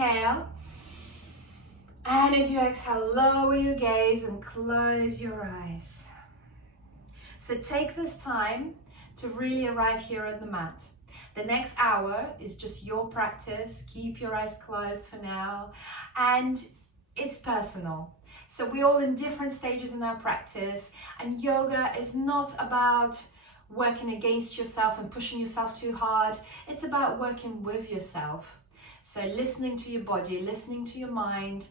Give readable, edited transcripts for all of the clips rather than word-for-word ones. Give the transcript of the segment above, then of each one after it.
inhale. And as you exhale, lower your gaze and close your eyes. So take this time to really arrive here on the mat. The next hour is just your practice. Keep your eyes closed for now. And it's personal. So we're all in different stages in our practice. And yoga is not about working against yourself and pushing yourself too hard. It's about working with yourself. So listening to your body, listening to your mind,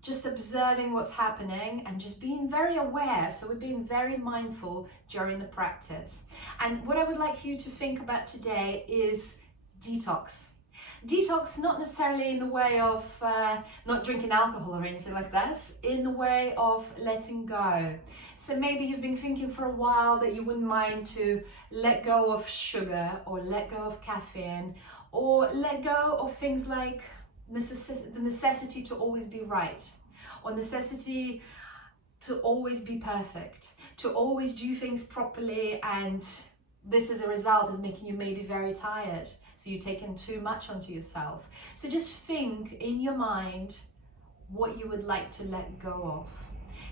just observing what's happening and just being very aware. So we're being very mindful during the practice. And what I would like you to think about today is detox. Detox, not necessarily in the way of not drinking alcohol or anything like this, in the way of letting go. So maybe you've been thinking for a while that you wouldn't mind to let go of sugar or let go of caffeine or let go of things like the necessity to always be right or necessity to always be perfect, to always do things properly, and this as a result is making you maybe very tired. So you're taking too much onto yourself. So just think in your mind what you would like to let go of.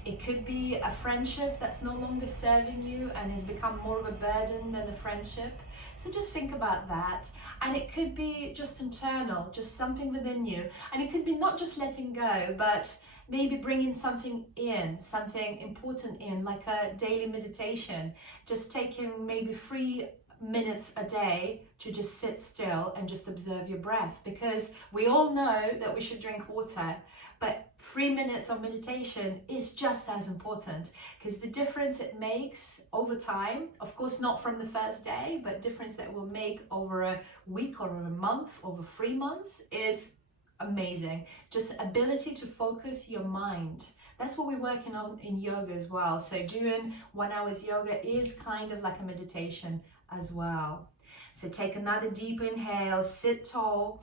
It could be a friendship that's no longer serving you and has become more of a burden than a friendship. So just think about that. And it could be just internal, just something within you. And it could be not just letting go, but maybe bringing something in, something important in, like a daily meditation. Just taking maybe 3 minutes a day to just sit still and just observe your breath, because we all know that we should drink water, but 3 minutes of meditation is just as important, because the difference it makes over time, of course not from the first day, but difference that will make over a week or a month, over 3 months, is amazing. Just ability to focus your mind. That's what we're working on in yoga as well. So doing 1 hour's yoga is kind of like a meditation as well. So take another deep inhale, sit tall,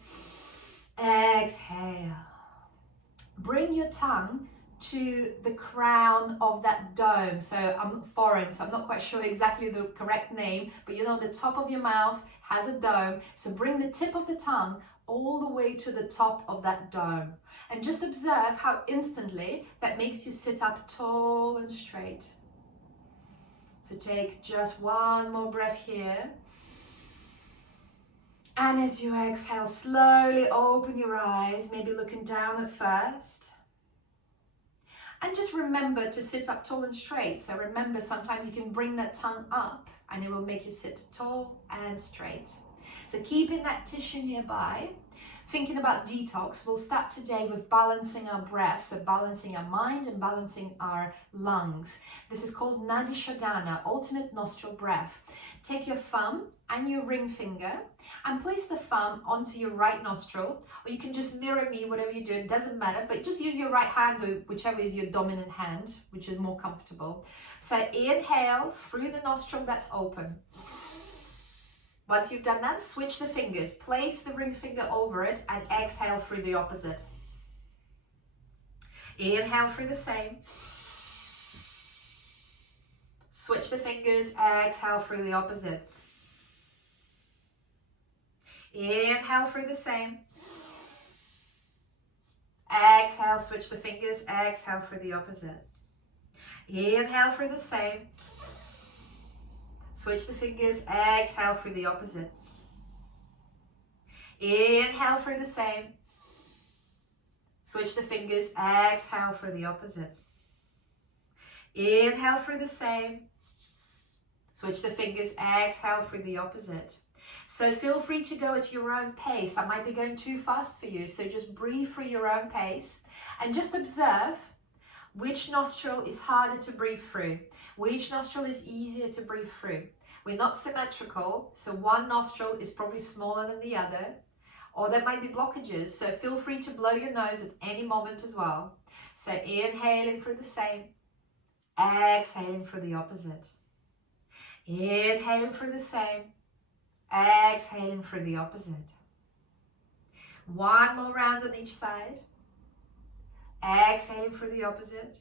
exhale. Bring your tongue to the crown of that dome. So I'm foreign, so I'm not quite sure exactly the correct name, but you know the top of your mouth has a dome. So bring the tip of the tongue all the way to the top of that dome. And just observe how instantly that makes you sit up tall and straight. So take just one more breath here. And as you exhale, slowly open your eyes, maybe looking down at first. And just remember to sit up tall and straight. So remember, sometimes you can bring that tongue up and it will make you sit tall and straight. So keeping that tissue nearby. Thinking about detox, we'll start today with balancing our breath, so balancing our mind and balancing our lungs. This is called Nadi Shodhana, alternate nostril breath. Take your thumb and your ring finger and place the thumb onto your right nostril, or you can just mirror me, whatever you do, it doesn't matter, but just use your right hand or whichever is your dominant hand, which is more comfortable. So inhale through the nostril that's open. Once you've done that, switch the fingers, place the ring finger over it and exhale through the opposite. Inhale through the same. Switch the fingers, exhale through the opposite. Inhale through the same. Exhale, switch the fingers, exhale through the opposite. Inhale through the same. Switch the fingers, exhale through the opposite. Inhale through the same. Switch the fingers, exhale through the opposite. Inhale through the same. Switch the fingers, exhale through the opposite. So feel free to go at your own pace. I might be going too fast for you, so just breathe through your own pace and just observe which nostril is harder to breathe through. Which nostril is easier to breathe through? We're not symmetrical, so one nostril is probably smaller than the other, or there might be blockages, so feel free to blow your nose at any moment as well. So inhaling through the same, exhaling through the opposite. Inhaling through the same, exhaling through the opposite. One more round on each side. Exhaling through the opposite.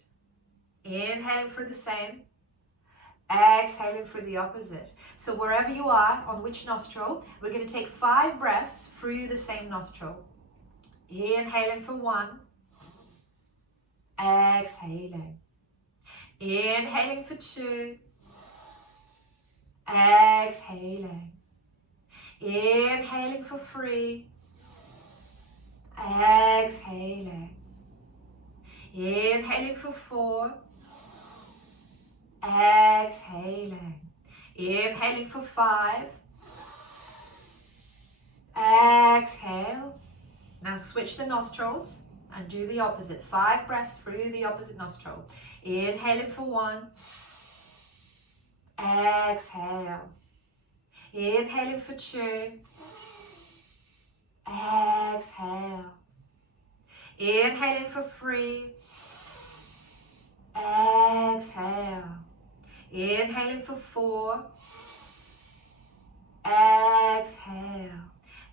Inhaling through the same. Exhaling through the opposite. So wherever you are, on which nostril, we're going to take 5 breaths through the same nostril. Inhaling for 1. Exhaling. Inhaling for 2. Exhaling. Inhaling for 3. Exhaling. Inhaling for 4. Exhaling. Inhaling for 5. Exhale. Now switch the nostrils and do the opposite. 5 breaths through the opposite nostril. Inhaling for 1. Exhale. Inhaling for 2. Exhale. Inhaling for 3. Exhale. Inhaling for 4. Exhale.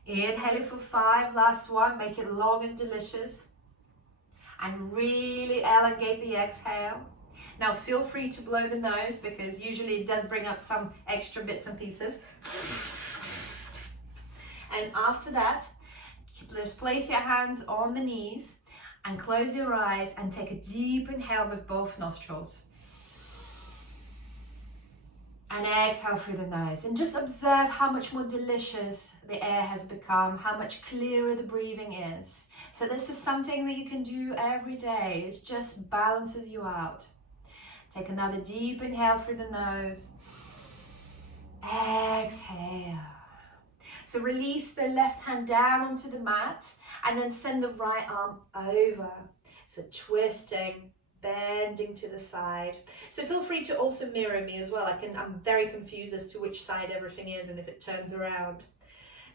Inhaling for 5. Last one. Make it long and delicious. And really elongate the exhale. Now feel free to blow the nose because usually it does bring up some extra bits and pieces. And after that, just place your hands on the knees and close your eyes and take a deep inhale with both nostrils. And exhale through the nose. And just observe how much more delicious the air has become, how much clearer the breathing is. So this is something that you can do every day. It just balances you out. Take another deep inhale through the nose. Exhale. So release the left hand down onto the mat and then send the right arm over. So twisting, bending to the side. So feel free to also mirror me as well. I'm very confused as to which side everything is and if it turns around.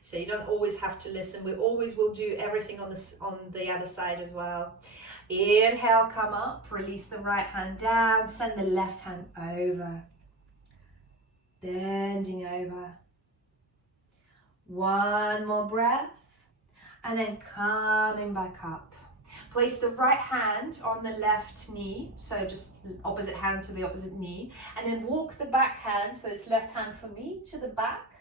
So you don't always have to listen. We always will do everything on the other side as well. Inhale, come up, release the right hand down, send the left hand over. Bending over. One more breath, and then coming back up. Place the right hand on the left knee, so just opposite hand to the opposite knee, and then walk the back hand, so it's left hand for me, to the back.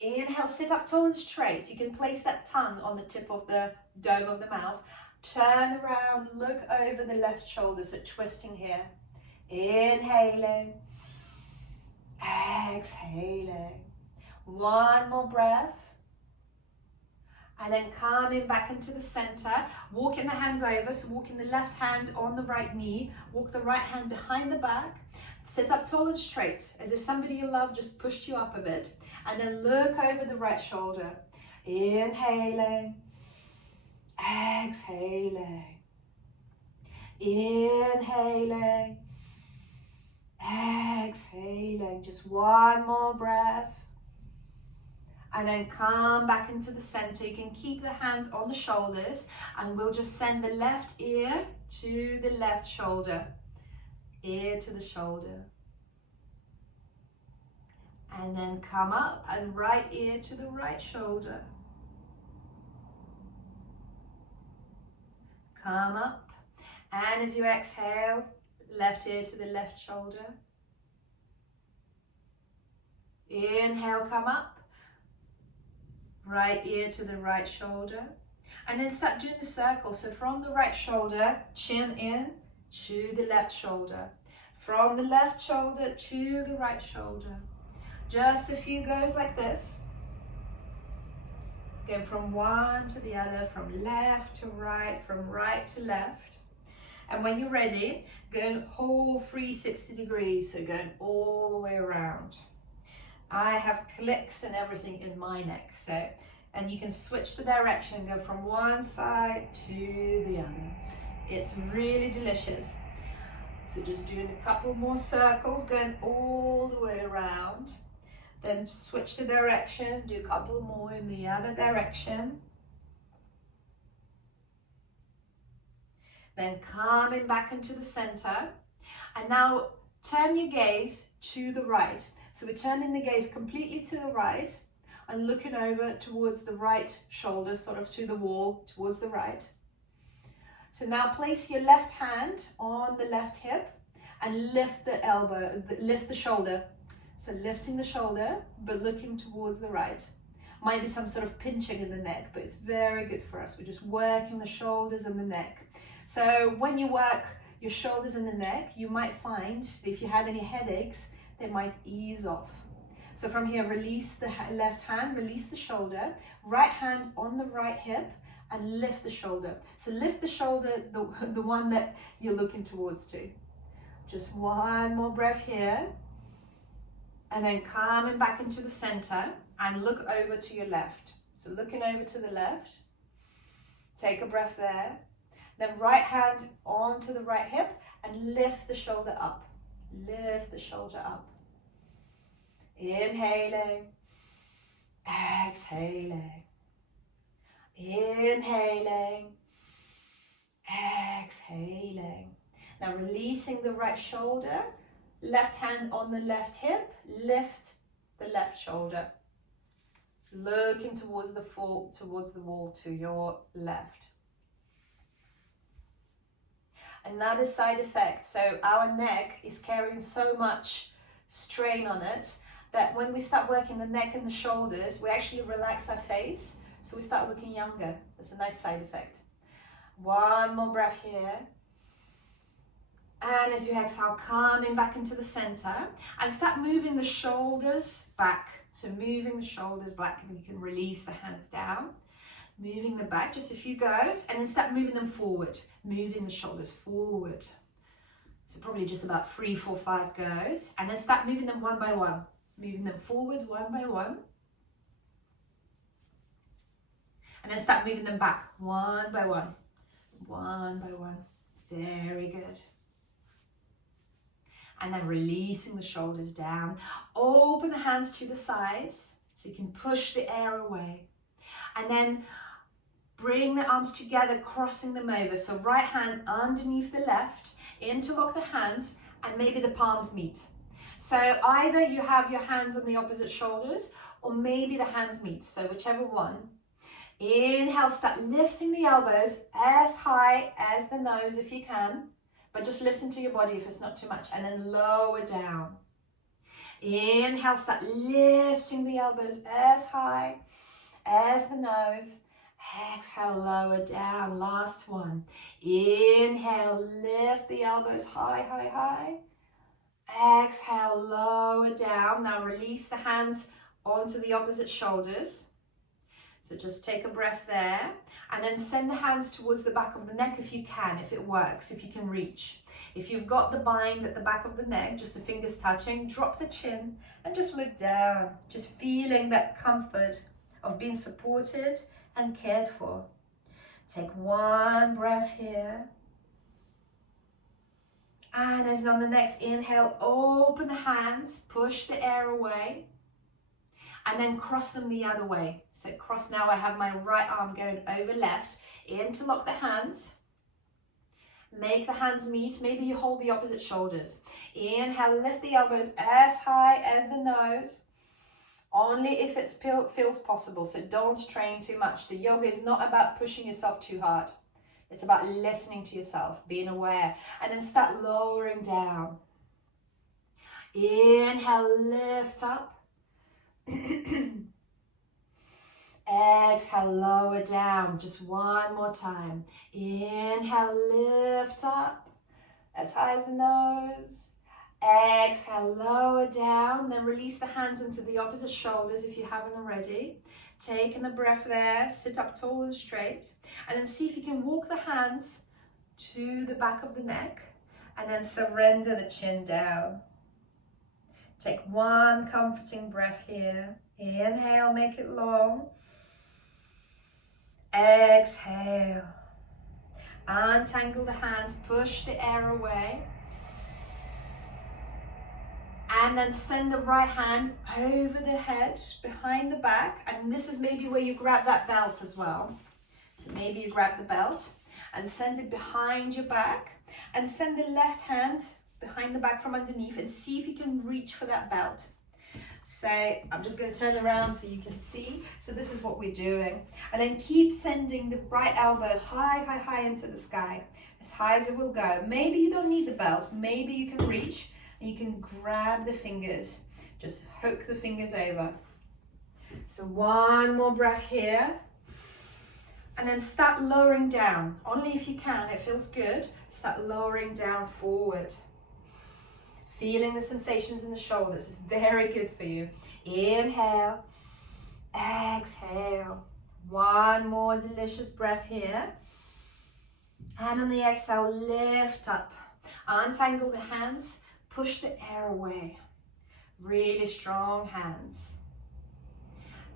Inhale, sit up tall and straight. You can place that tongue on the tip of the dome of the mouth. Turn around, look over the left shoulder, so twisting here. Inhaling, exhaling. One more breath. And then coming back into the center, walking the hands over, so walking the left hand on the right knee, walk the right hand behind the back, sit up tall and straight, as if somebody you love just pushed you up a bit, and then look over the right shoulder. Inhaling, exhaling, inhaling, exhaling, just one more breath. And then come back into the center. You can keep the hands on the shoulders and we'll just send the left ear to the left shoulder. Ear to the shoulder. And then come up and right ear to the right shoulder. Come up. And as you exhale, left ear to the left shoulder. Inhale, come up. Right ear to the right shoulder, and then start doing the circle. So from the right shoulder, chin in to the left shoulder, from the left shoulder to the right shoulder. Just a few goes like this. Going from one to the other, from left to right, from right to left. And when you're ready, going whole 360 degrees, so going all the way around. I have clicks and everything in my neck, so, and you can switch the direction and go from one side to the other. It's really delicious. So just doing a couple more circles, going all the way around. Then switch the direction, do a couple more in the other direction. Then coming back into the center. And now turn your gaze to the right. So we're turning the gaze completely to the right and looking over towards the right shoulder, sort of to the wall, towards the right. So now place your left hand on the left hip and lift the elbow, lift the shoulder. So lifting the shoulder, but looking towards the right. Might be some sort of pinching in the neck, but it's very good for us. We're just working the shoulders and the neck. So when you work your shoulders and the neck, you might find that if you had any headaches, they might ease off. So from here, release the left hand, release the shoulder, right hand on the right hip, and lift the shoulder. So lift the shoulder, the one that you're looking towards to. Just one more breath here. And then coming back into the center and look over to your left. So looking over to the left, take a breath there. Then right hand onto the right hip and lift the shoulder up. Lift the shoulder up. Inhaling, exhaling. Inhaling, exhaling. Now releasing the right shoulder, left hand on the left hip, lift the left shoulder. Looking towards the wall to your left. Another side effect, so our neck is carrying so much strain on it that when we start working the neck and the shoulders, we actually relax our face, so we start looking younger. That's a nice side effect. One more breath here. And as you exhale, coming back into the center and start moving the shoulders back. So moving the shoulders back, and then you can release the hands down. Moving them back, just a few goes, and then start moving them forward. Moving the shoulders forward. So probably just about 3, 4, 5 goes. And then start moving them one by one. Moving them forward one by one. And then start moving them back one by one. One by one. Very good. And then releasing the shoulders down. Open the hands to the sides so you can push the air away. And then bring the arms together, crossing them over. So right hand underneath the left, interlock the hands, and maybe the palms meet. So either you have your hands on the opposite shoulders, or maybe the hands meet. So whichever one. Inhale, start lifting the elbows as high as the nose if you can. But just listen to your body if it's not too much. And then lower down. Inhale, start lifting the elbows as high as the nose. Exhale, lower down. Last one. Inhale, lift the elbows high, high, high. Exhale, lower down. Now release the hands onto the opposite shoulders. So just take a breath there, and then send the hands towards the back of the neck if you can, if it works, if you can reach. If you've got the bind at the back of the neck, just the fingers touching, drop the chin and just look down, just feeling that comfort of being supported and cared for. Take one breath here. And as on the next inhale, open the hands, push the air away. And then cross them the other way. So cross now, I have my right arm going over left. Interlock the hands. Make the hands meet. Maybe you hold the opposite shoulders. Inhale, lift the elbows as high as the nose. Only if it feels possible. So don't strain too much. So yoga is not about pushing yourself too hard. It's about listening to yourself, being aware. And then start lowering down. Inhale, lift up. Exhale, lower down. Just one more time. Inhale, lift up as high as the nose. Exhale, lower down. Then release the hands onto the opposite shoulders if you haven't already. Taking a breath there. Sit up tall and straight. And then see if you can walk the hands to the back of the neck. And then surrender the chin down. Take one comforting breath here. Inhale, make it long. Exhale. Untangle the hands, push the air away. And then send the right hand over the head, behind the back. And this is maybe where you grab that belt as well. So maybe you grab the belt and send it behind your back. And send the left hand behind the back from underneath and see if you can reach for that belt. So I'm just going to turn around so you can see. So this is what we're doing. And then keep sending the right elbow high, high, high into the sky. As high as it will go. Maybe you don't need the belt. Maybe you can reach and you can grab the fingers. Just hook the fingers over. So one more breath here. And then start lowering down. Only if you can, it feels good. Start lowering down forward. Feeling the sensations in the shoulders is very good for you. Inhale, exhale. One more delicious breath here. And on the exhale, lift up. Untangle the hands, push the air away. Really strong hands.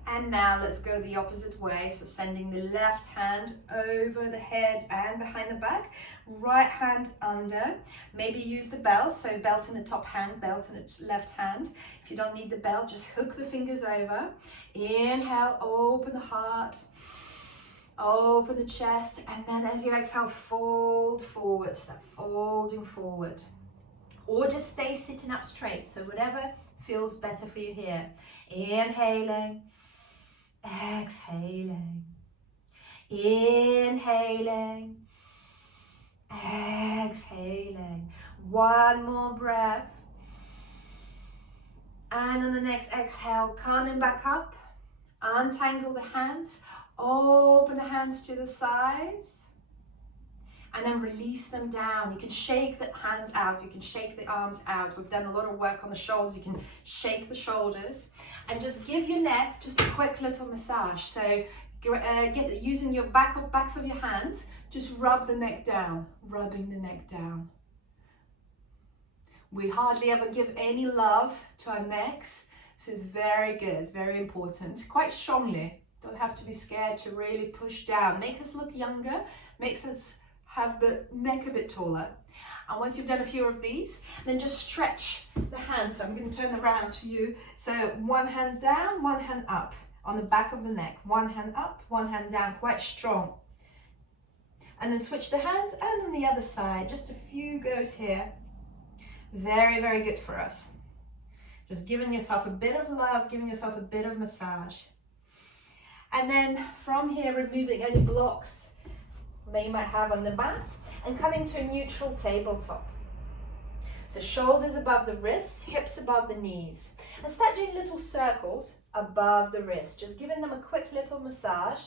And now let's go the opposite way. So sending the left hand over the head and behind the back. Right hand under. Maybe use the belt. So belt in the top hand, belt in the left hand. If you don't need the belt, just hook the fingers over. Inhale, open the heart. Open the chest. And then as you exhale, fold forward. Start folding forward. Or just stay sitting up straight. So whatever feels better for you here. Inhaling. Exhaling, inhaling, exhaling. One more breath. And on the next exhale, coming back up, untangle the hands, open the hands to the sides, and then release them down. You can shake the hands out, you can shake the arms out. We've done a lot of work on the shoulders. You can shake the shoulders and just give your neck just a quick little massage. So using your backs of your hands, just rub the neck down, rubbing the neck down. We hardly ever give any love to our necks, so it's very good, very important. Quite strongly, don't have to be scared to really push down. Make us look younger, makes us have the neck a bit taller. And once you've done a few of these, then just stretch the hands. So I'm going to turn around to you. So one hand down, one hand up on the back of the neck. One hand up, one hand down, quite strong. And then switch the hands, and on the other side, just a few goes here. Very, very good for us. Just giving yourself a bit of love, giving yourself a bit of massage. And then from here, removing any blocks that you might have on the mat, and coming to a neutral tabletop. So shoulders above the wrists, hips above the knees, and start doing little circles above the wrist, just giving them a quick little massage.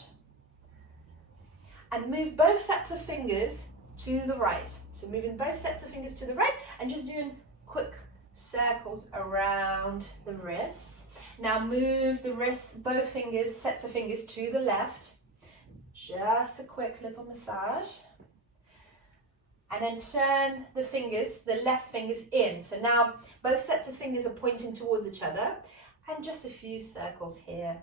And move both sets of fingers to the right. So moving both sets of fingers to the right and just doing quick circles around the wrists. Now move the wrists, both fingers, sets of fingers to the left. Just a quick little massage. And then turn the fingers, the left fingers in. So now both sets of fingers are pointing towards each other, and just a few circles here.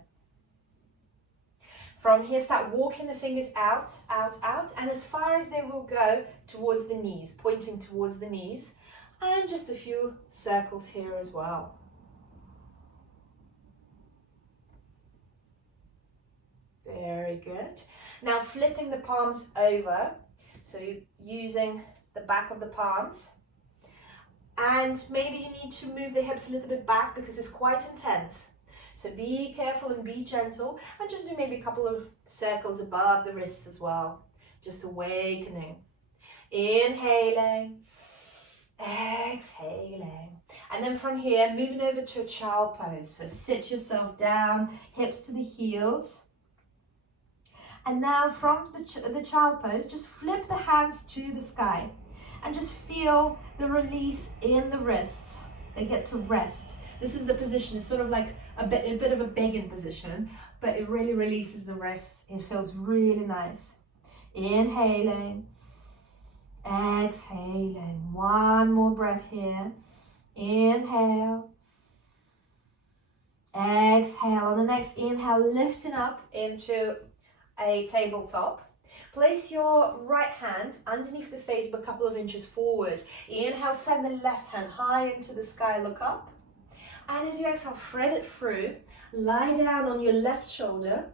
From here, start walking the fingers out, out, out, and as far as they will go towards the knees, pointing towards the knees, and just a few circles here as well. Very good. Now flipping the palms over, so using the back of the palms, and maybe you need to move the hips a little bit back because it's quite intense. So be careful and be gentle, and just do maybe a couple of circles above the wrists as well, just awakening. Inhaling, exhaling. And then from here, moving over to a child pose. So sit yourself down, hips to the heels. And now from the child pose, just flip the hands to the sky and just feel the release in the wrists. They get to rest. This is the position. It's sort of like a bit of a begging position, but it really releases the wrists. It feels really nice. Inhaling, exhaling. One more breath here. Inhale, exhale. On the next inhale, lifting up into a tabletop. Place your right hand underneath the face, but a couple of inches forward. Inhale, send the left hand high into the sky, look up. And as you exhale, thread it through. Lie down on your left shoulder.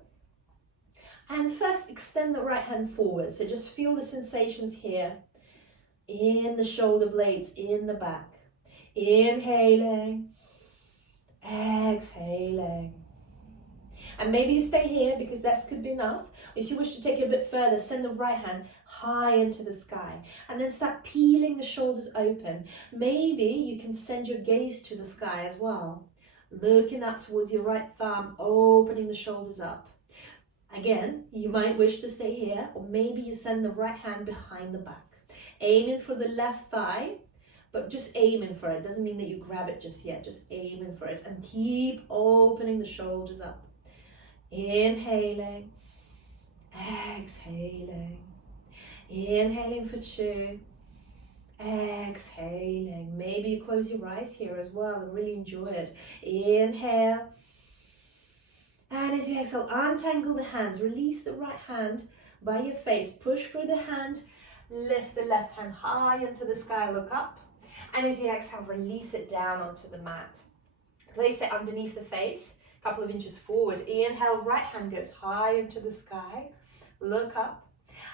And first, extend the right hand forward. So just feel the sensations here in the shoulder blades, in the back. Inhaling, exhaling. And maybe you stay here because that could be enough. If you wish to take it a bit further, send the right hand high into the sky. And then start peeling the shoulders open. Maybe you can send your gaze to the sky as well. looking up towards your right thumb, opening the shoulders up. Again, you might wish to stay here, or maybe you send the right hand behind the back. Aiming for the left thigh, but just aiming for it. Doesn't mean that you grab it just yet, just aiming for it. And keep opening the shoulders up. Inhaling, exhaling. Inhaling for 2, exhaling. Maybe you close your eyes here as well and really enjoy it. Inhale. And as you exhale, untangle the hands. Release the right hand by your face. Push through the hand. Lift the left hand high into the sky. Look up. And as you exhale, release it down onto the mat. Place it underneath the face, a couple of inches forward. Inhale, right hand goes high into the sky. Look up.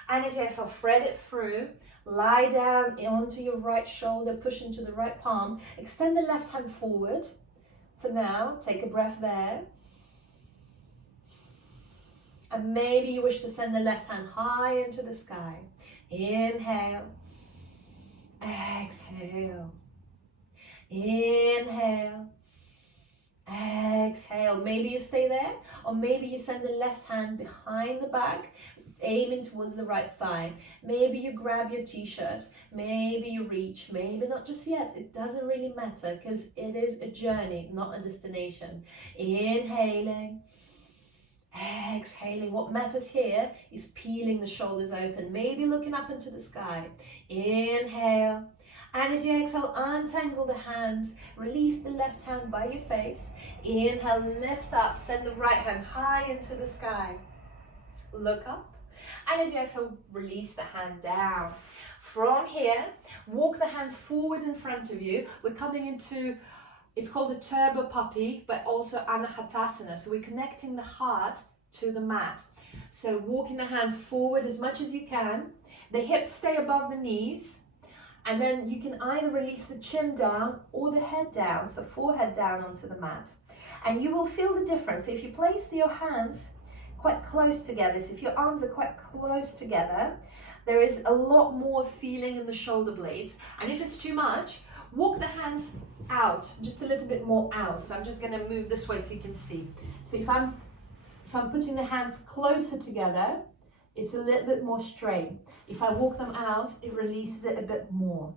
And as you exhale, thread it through. Lie down onto your right shoulder. Push into the right palm. Extend the left hand forward. For now, take a breath there. And maybe you wish to send the left hand high into the sky. Inhale. Exhale. Inhale. Exhale. Maybe you stay there, or maybe you send the left hand behind the back, aiming towards the right thigh. Maybe you grab your t-shirt. Maybe you reach. Maybe not just yet. It doesn't really matter, because it is a journey, not a destination. Inhaling. Exhaling. What matters here is peeling the shoulders open, maybe looking up into the sky. Inhale. And as you exhale, untangle the hands. Release the left hand by your face. Inhale, lift up. Send the right hand high into the sky. Look up. And as you exhale, release the hand down. From here, walk the hands forward in front of you. We're coming into, it's called a turbo puppy, but also anahatasana. So we're connecting the heart to the mat. So walking the hands forward as much as you can. The hips stay above the knees. And then you can either release the chin down or the head down. So forehead down onto the mat. And you will feel the difference. So if you place your hands quite close together, so if your arms are quite close together, there is a lot more feeling in the shoulder blades. And if it's too much, walk the hands out, just a little bit more out. So I'm just going to move this way so you can see. So if I'm putting the hands closer together, it's a little bit more strain. If I walk them out, it releases it a bit more.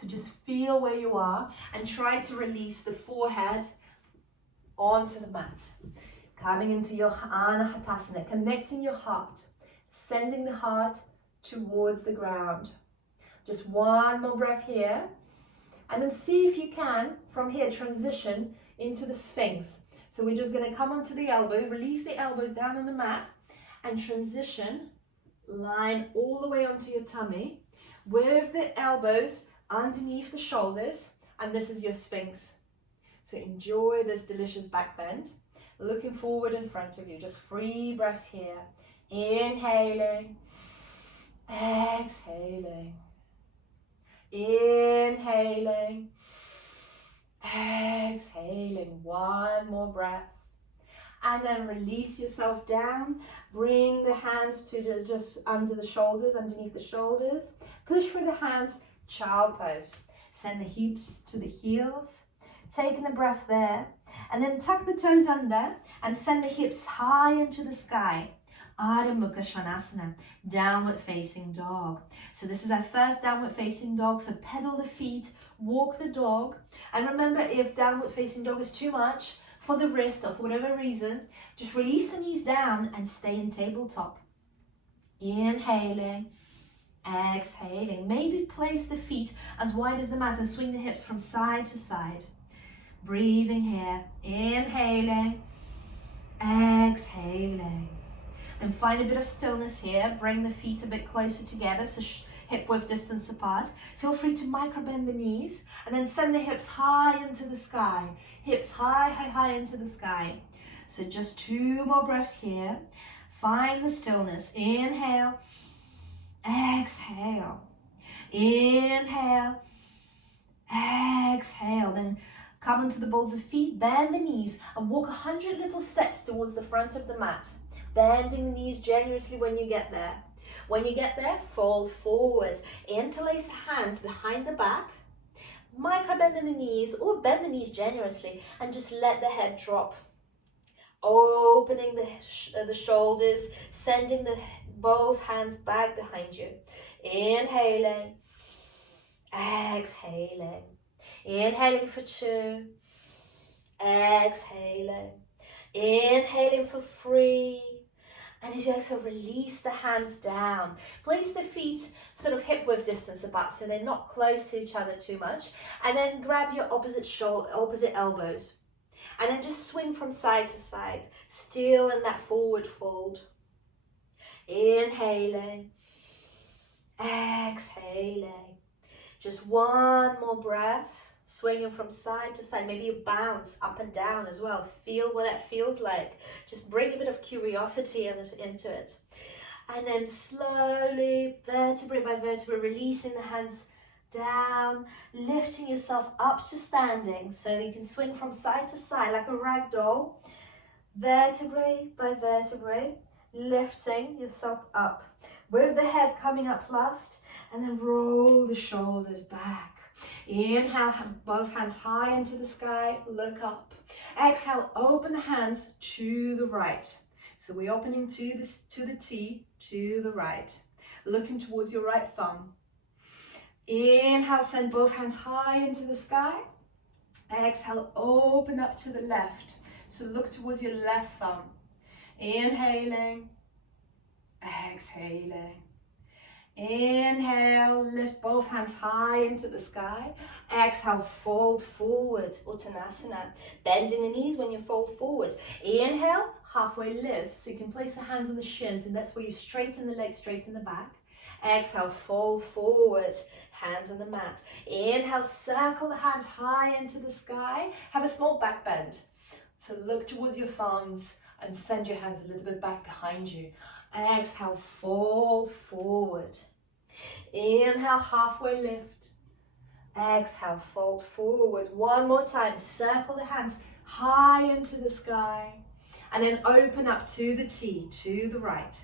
So just feel where you are and try to release the forehead onto the mat. Coming into your anahatasana, connecting your heart, sending the heart towards the ground. Just one more breath here. And then see if you can, from here, transition into the Sphinx. So we're just going to come onto the elbow, release the elbows down on the mat, and transition, line all the way onto your tummy, with the elbows underneath the shoulders, and this is your Sphinx. So enjoy this delicious back bend. Looking forward in front of you, just 3 breaths here. Inhaling, exhaling. Inhaling, exhaling. One more breath. And then release yourself down. Bring the hands to just under the shoulders, underneath the shoulders. Push through the hands, child pose. Send the hips to the heels. Taking a breath there. And then tuck the toes under and send the hips high into the sky. Ardha Mukha Svanasana, downward facing dog. So this is our first downward facing dog. So pedal the feet, walk the dog. And remember, if downward facing dog is too much for the wrist or for whatever reason, just release the knees down and stay in tabletop. Inhaling, exhaling. Maybe place the feet as wide as the mat and swing the hips from side to side. Breathing here, inhaling, exhaling. And find a bit of stillness here. Bring the feet a bit closer together, so hip width distance apart. Feel free to micro bend the knees and then send the hips high into the sky. Hips high, high, high into the sky. So just 2 more breaths here. Find the stillness. Inhale, exhale. Inhale, exhale. Then come into the balls of feet, bend the knees and walk 100 little steps towards the front of the mat. Bending the knees generously when you get there. When you get there, fold forward. Interlace the hands behind the back. Micro bend in the knees, or bend the knees generously and just let the head drop. Opening the shoulders, sending both hands back behind you. Inhaling, exhaling. Inhaling for 2, exhaling. Inhaling for 3. And as you exhale, release the hands down. Place the feet sort of hip width distance apart so they're not close to each other too much. And then grab your opposite elbows. And then just swing from side to side, still in that forward fold. Inhaling, exhaling. Just one more breath, swinging from side to side. Maybe you bounce up and down as well. Feel what that feels like. Just bring a bit of curiosity into it. And then slowly, vertebrae by vertebrae, releasing the hands down, lifting yourself up to standing. So you can swing from side to side like a rag doll. Vertebrae by vertebrae, lifting yourself up. With the head coming up last, and then roll the shoulders back. Inhale, have both hands high into the sky, look up. Exhale, open the hands to the right. So we're opening to the T, to the right. Looking towards your right thumb. Inhale, send both hands high into the sky. Exhale, open up to the left. So look towards your left thumb. Inhaling, exhaling. Inhale, lift both hands high into the sky. Exhale, fold forward, Uttanasana. Bending the knees when you fold forward. Inhale, halfway lift. So you can place the hands on the shins, and that's where you straighten the legs, straighten the back. Exhale, fold forward, hands on the mat. Inhale, circle the hands high into the sky. Have a small back bend. So look towards your thumbs and send your hands a little bit back behind you. Exhale, fold forward. Inhale, halfway lift. Exhale, fold forward. One more time, circle the hands high into the sky. And then open up to the T, to the right.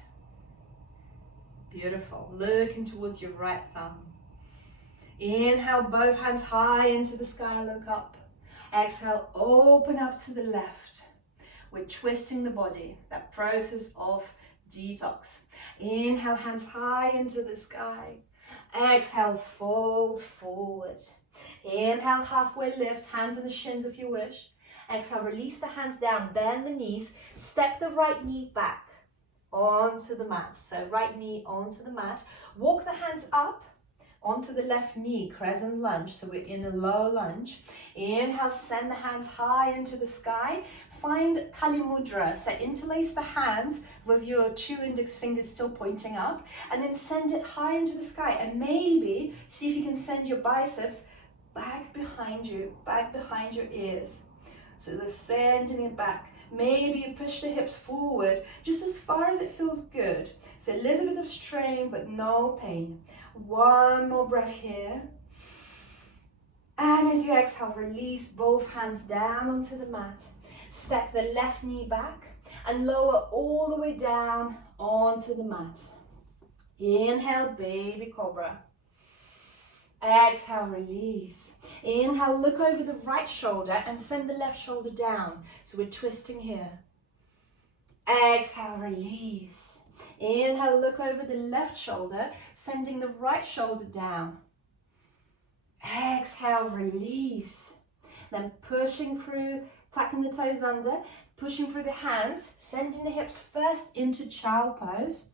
Beautiful. Looking towards your right thumb. Inhale, both hands high into the sky, look up. Exhale, open up to the left. We're twisting the body, that process of detox. Inhale, hands high into the sky. Exhale, fold forward. Inhale, halfway lift, hands on the shins if you wish. Exhale, release the hands down, bend the knees, step the right knee back onto the mat. So right knee onto the mat. Walk the hands up onto the left knee, crescent lunge. So we're in a low lunge. Inhale, send the hands high into the sky. Find Kali Mudra. So interlace the hands with your 2 index fingers still pointing up, and then send it high into the sky. And maybe see if you can send your biceps back behind you, back behind your ears. So they're sending it back. Maybe you push the hips forward just as far as it feels good. So a little bit of strain, but no pain. One more breath here. And as you exhale, release both hands down onto the mat. Step the left knee back and lower all the way down onto the mat. Inhale, baby cobra. Exhale, release. Inhale, look over the right shoulder and send the left shoulder down. So we're twisting here. Exhale, release. Inhale, look over the left shoulder, sending the right shoulder down. Exhale, release. Then pushing through, tucking the toes under, pushing through the hands, sending the hips first into child pose,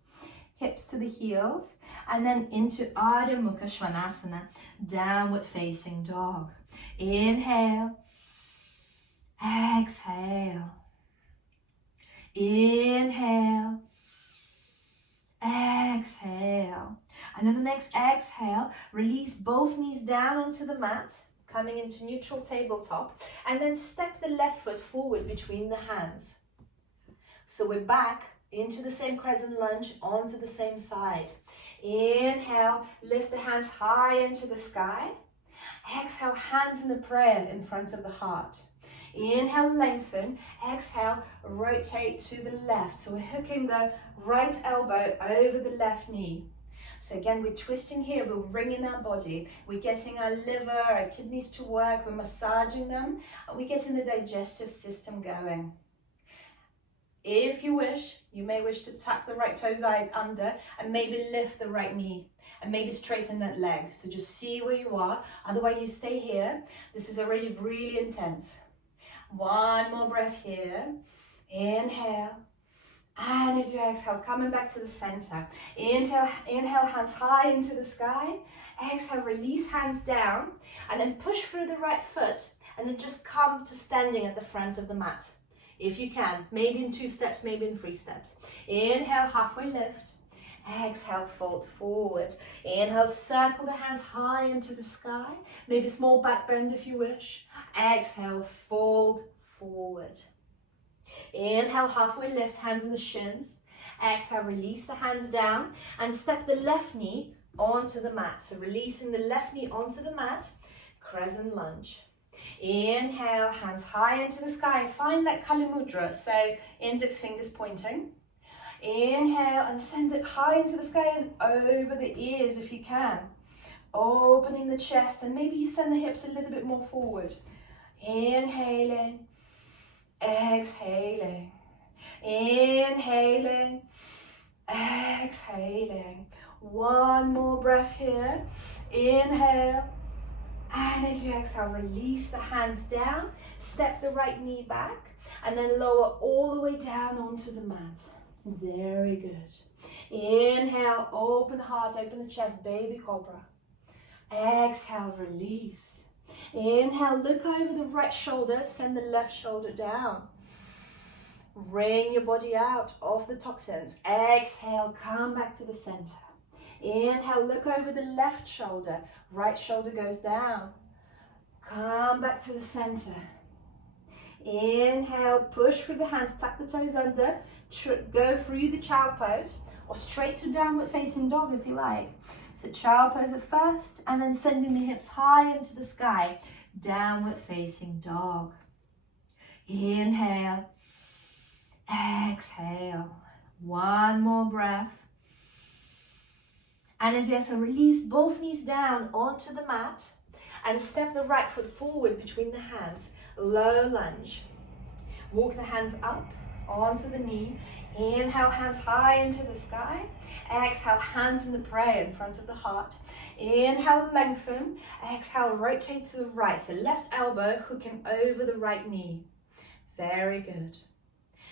hips to the heels, and then into Ardha Mukha Svanasana, downward facing dog. Inhale, exhale, inhale, exhale. And then the next exhale, release both knees down onto the mat, coming into neutral tabletop, and then step the left foot forward between the hands. So we're back into the same crescent lunge, onto the same side. Inhale, lift the hands high into the sky. Exhale, hands in a prayer in front of the heart. Inhale, lengthen. Exhale, rotate to the left. So we're hooking the right elbow over the left knee. So again, we're twisting here, we're wringing our body, we're getting our liver, our kidneys to work, we're massaging them, and we're getting the digestive system going. If you wish, you may wish to tuck the right toes under and maybe lift the right knee and maybe straighten that leg. So just see where you are. Otherwise, you stay here. This is already really intense. One more breath here. Inhale. And as you exhale, coming back to the center. Inhale, hands high into the sky. Exhale, release hands down. And then push through the right foot. And then just come to standing at the front of the mat. If you can, maybe in 2 steps, maybe in 3 steps. Inhale, halfway lift. Exhale, fold forward. Inhale, circle the hands high into the sky. Maybe small back bend if you wish. Exhale, fold forward. Inhale, halfway lift, hands in the shins. Exhale, release the hands down and step the left knee onto the mat. So releasing the left knee onto the mat, crescent lunge. Inhale, hands high into the sky. Find that Kali Mudra, so index fingers pointing. Inhale and send it high into the sky and over the ears if you can. Opening the chest, and maybe you send the hips a little bit more forward. Inhaling, exhaling, inhaling, exhaling. One more breath here. Inhale. And as you exhale, release the hands down, step the right knee back, and then lower all the way down onto the mat. Very good. Inhale, open the heart, open the chest, baby cobra. Exhale, release. Inhale, look over the right shoulder, send the left shoulder down. Wring your body out of the toxins. Exhale, come back to the center. Inhale, look over the left shoulder. Right shoulder goes down. Come back to the center. Inhale, push through the hands, tuck the toes under. Go through the child pose or straight to downward facing dog if you like. So child pose at first and then sending the hips high into the sky. Downward facing dog. Inhale. Exhale. One more breath. And as you exhale, release both knees down onto the mat and step the right foot forward between the hands. Low lunge. Walk the hands up onto the knee. Inhale, hands high into the sky. Exhale, hands in the prayer in front of the heart. Inhale, lengthen. Exhale, rotate to the right. So left elbow hooking over the right knee. Very good.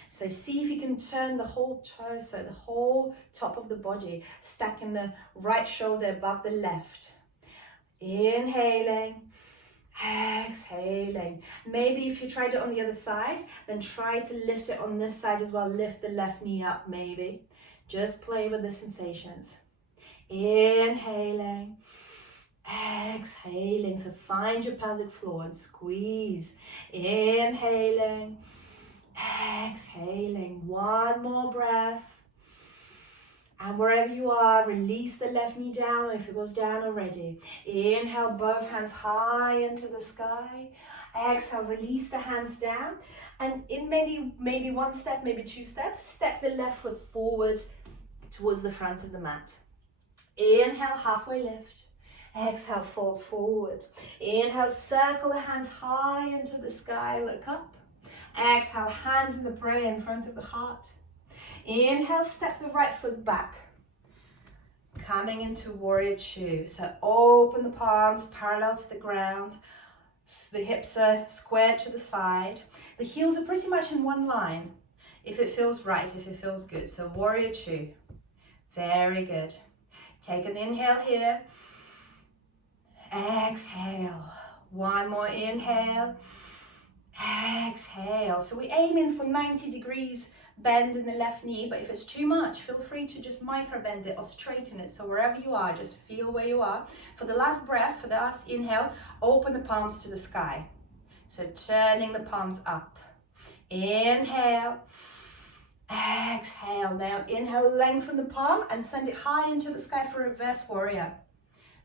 So see if you can turn the whole torso, the whole top of the body, stacking the right shoulder above the left. Inhaling, exhaling. Maybe if you tried it on the other side, then try to lift it on this side as well. Lift the left knee up maybe. Just play with the sensations. Inhaling, exhaling. So find your pelvic floor and squeeze. Inhaling, exhaling. One more breath. And wherever you are, release the left knee down if it was down already. Inhale, both hands high into the sky. Exhale, release the hands down. And in maybe 1 step, maybe 2 steps, step the left foot forward towards the front of the mat. Inhale, halfway lift. Exhale, fold forward. Inhale, circle the hands high into the sky, look up. Exhale, hands in the prayer in front of the heart. Inhale, step the right foot back. Coming into warrior two. So open the palms parallel to the ground. The hips are squared to the side. The heels are pretty much in one line. If it feels right, if it feels good. So warrior two. Very good. Take an inhale here. Exhale. One more inhale. Exhale. So we're aiming for 90 degrees bend in the left knee, but if it's too much, feel free to just micro bend it or straighten it. So wherever you are, just feel where you are. For the last breath, for the last inhale, open the palms to the sky. So turning the palms up. Inhale. Exhale. Now inhale, lengthen the palm and send it high into the sky for reverse warrior.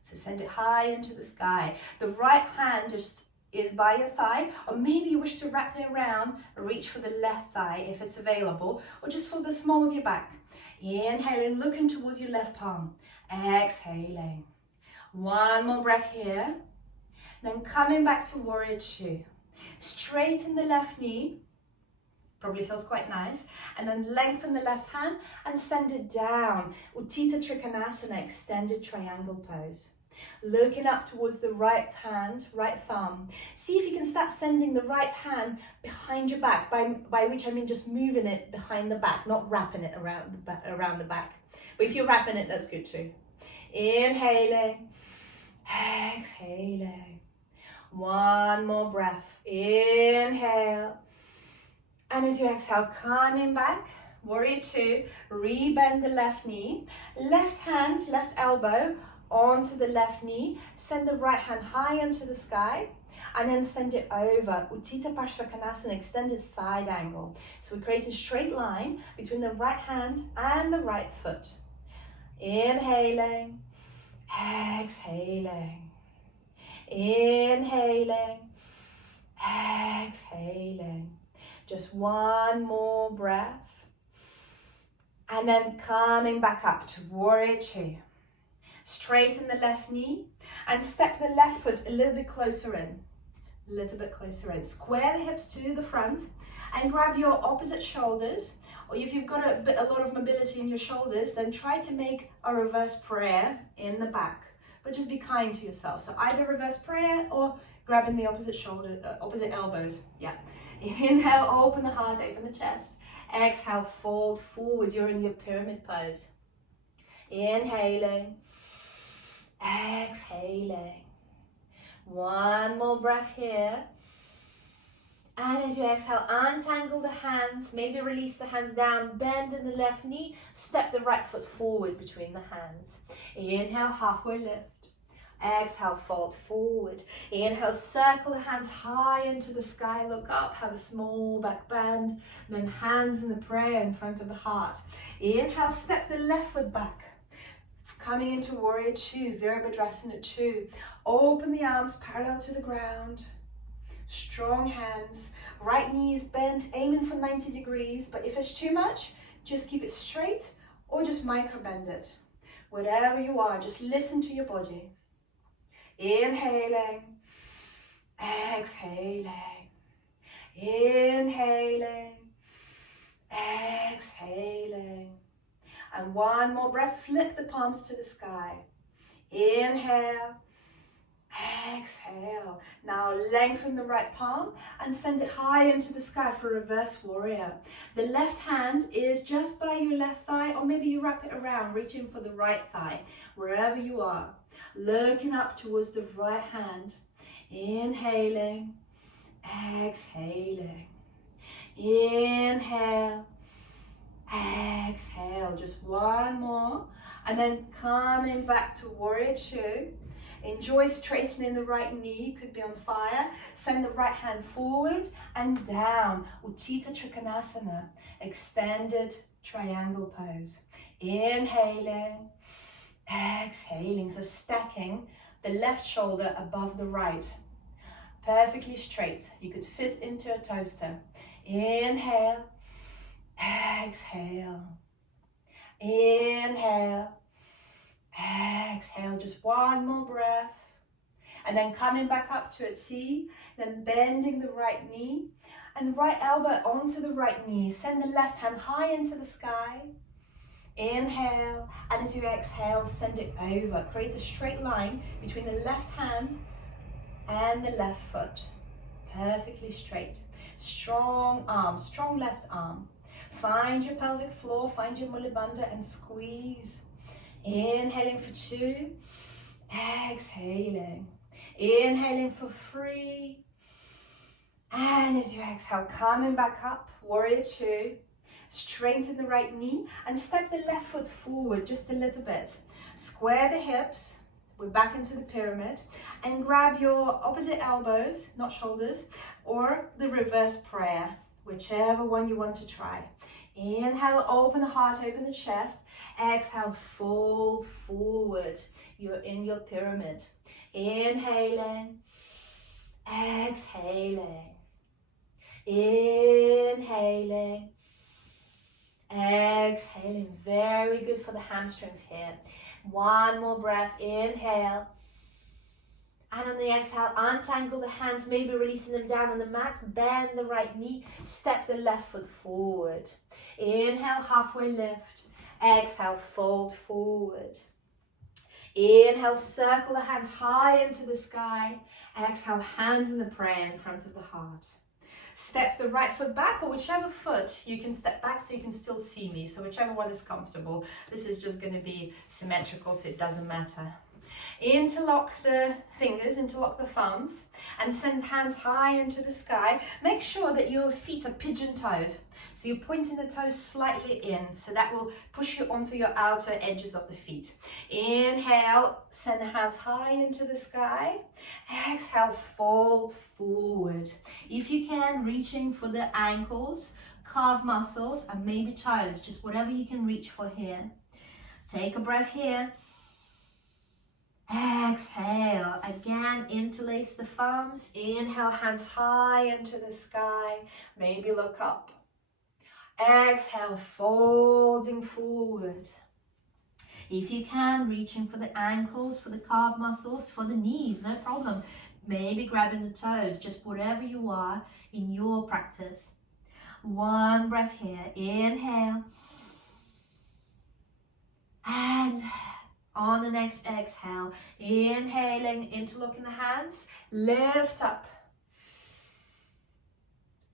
So send it high into the sky. The right hand just is by your thigh, or maybe you wish to wrap it around, reach for the left thigh if it's available, or just for the small of your back. Inhaling, looking towards your left palm. exhaling. One more breath here. Then coming back to warrior two. Straighten the left knee, probably feels quite nice, and then lengthen the left hand and send it down. Uttita Trikonasana, extended triangle pose. Looking up towards the right hand, right thumb. See if you can start sending the right hand behind your back, by which I mean just moving it behind the back, not wrapping it around the back. But if you're wrapping it, that's good too. Inhaling, exhaling. One more breath. Inhale. And as you exhale, coming back, warrior two, rebend the left knee, left hand, left elbow onto the left knee, send the right hand high into the sky, and then send it over. Uttita Parshvakonasana, extended side angle. So we create a straight line between the right hand and the right foot. Inhaling, exhaling. Inhaling, exhaling. Just one more breath. And then coming back up to warrior two. Straighten the left knee and step the left foot a little bit closer in. A little bit closer in. Square the hips to the front and grab your opposite shoulders. Or if you've got a lot of mobility in your shoulders, then try to make a reverse prayer in the back. But just be kind to yourself. So either reverse prayer or grabbing the opposite shoulder, opposite elbows. Yeah. Inhale, open the heart, open the chest. Exhale, fold forward. You're in your pyramid pose. Inhaling, exhaling. One more breath here. And as you exhale, untangle the hands, maybe release the hands down, bend in the left knee, step the right foot forward between the hands. Inhale, halfway lift. Exhale, fold forward. Inhale, circle the hands high into the sky, look up, have a small back bend, then hands in the prayer in front of the heart. Inhale, step the left foot back. Coming into warrior two, Virabhadrasana two. Open the arms parallel to the ground. Strong hands, right knee is bent, aiming for 90 degrees, but if it's too much, just keep it straight or just micro bend it. Whatever you are, just listen to your body. Inhaling, exhaling, inhaling, exhaling. And one more breath, flick the palms to the sky. Inhale, exhale. Now lengthen the right palm and send it high into the sky for reverse warrior. The left hand is just by your left thigh, or maybe you wrap it around, reaching for the right thigh, wherever you are. Looking up towards the right hand. Inhaling, exhaling. Inhale, exhale. Just one more. And then coming back to warrior two. Enjoy straightening the right knee, could be on fire. Send the right hand forward and down. Uttita Trikonasana, extended triangle pose. Inhaling, exhaling. So stacking the left shoulder above the right. Perfectly straight. You could fit into a toaster. Inhale, exhale. Inhale, exhale, just one more breath. And then coming back up to a T, then bending the right knee and right elbow onto the right knee. Send the left hand high into the sky. Inhale, and as you exhale, send it over. Create a straight line between the left hand and the left foot. Perfectly straight. Strong arm, strong left arm. Find your pelvic floor, find your mula bandha and squeeze. Inhaling for two, exhaling. Inhaling for three. And as you exhale, coming back up, warrior two. Straighten the right knee and step the left foot forward just a little bit. Square the hips. We're back into the pyramid. And grab your opposite elbows, not shoulders, or the reverse prayer, whichever one you want to try. Inhale, open the heart, open the chest. Exhale, fold forward. You're in your pyramid. Inhaling, exhaling. Inhaling, exhaling. Very good for the hamstrings here. One more breath, inhale. And on the exhale, untangle the hands, maybe releasing them down on the mat. Bend the right knee, step the left foot forward. Inhale, halfway lift. Exhale, fold forward. Inhale, circle the hands high into the sky. Exhale, hands in the prayer in front of the heart. Step the right foot back, or whichever foot you can step back so you can still see me. So whichever one is comfortable. This is just going to be symmetrical, so it doesn't matter. Interlock the fingers, interlock the thumbs, and send hands high into the sky. Make sure that your feet are pigeon-toed. So you're pointing the toes slightly in, so that will push you onto your outer edges of the feet. Inhale, send the hands high into the sky. Exhale, fold forward. If you can, reaching for the ankles, calf muscles, and maybe toes, just whatever you can reach for here. Take a breath here. Exhale, again, interlace the thumbs. Inhale, hands high into the sky. Maybe look up. Exhale, folding forward. If you can, reaching for the ankles, for the calf muscles, for the knees, no problem. Maybe grabbing the toes, just whatever you are in your practice. One breath here. Inhale. And on the next exhale, inhaling, interlocking the hands, lift up.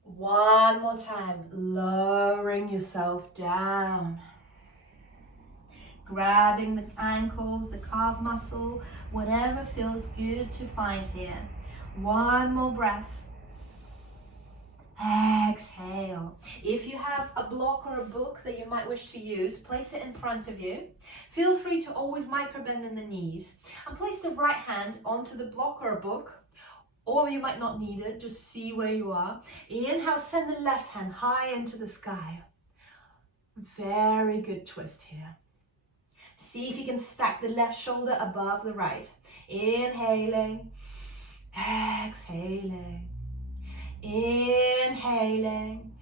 One more time, lowering yourself down. Grabbing the ankles, the calf muscle, whatever feels good to find here. One more breath. Exhale. If you have a block or a book that you might wish to use, place it in front of you. Feel free to always microbend in the knees and place the right hand onto the block or a book, or you might not need it, just see where you are. Inhale, send the left hand high into the sky. Very good twist here. See if you can stack the left shoulder above the right. Inhaling, exhaling. Inhaling,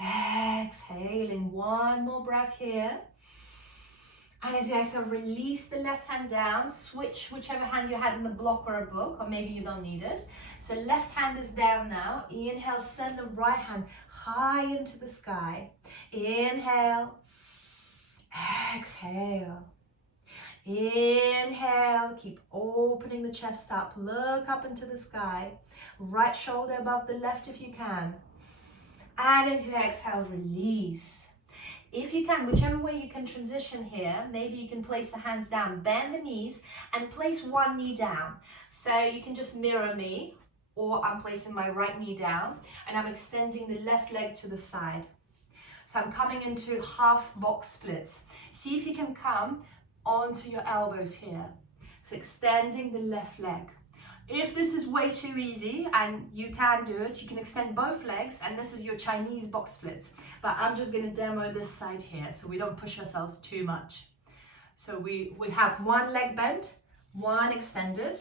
exhaling. One more breath here. And as you exhale, release the left hand down. Switch whichever hand you had in the block or a book, or maybe you don't need it. So left hand is down now. Inhale, send the right hand high into the sky. Inhale, exhale. Inhale, keep opening the chest up. Look up into the sky. Right shoulder above the left if you can. And as you exhale, release. If you can, whichever way you can transition here, maybe you can place the hands down, bend the knees, and place one knee down. So you can just mirror me, or I'm placing my right knee down, and I'm extending the left leg to the side. So I'm coming into half box splits. See if you can come onto your elbows here. So extending the left leg. If this is way too easy and you can do it, you can extend both legs, and this is your Chinese box splits. But I'm just going to demo this side here so we don't push ourselves too much. So we have one leg bent, one extended.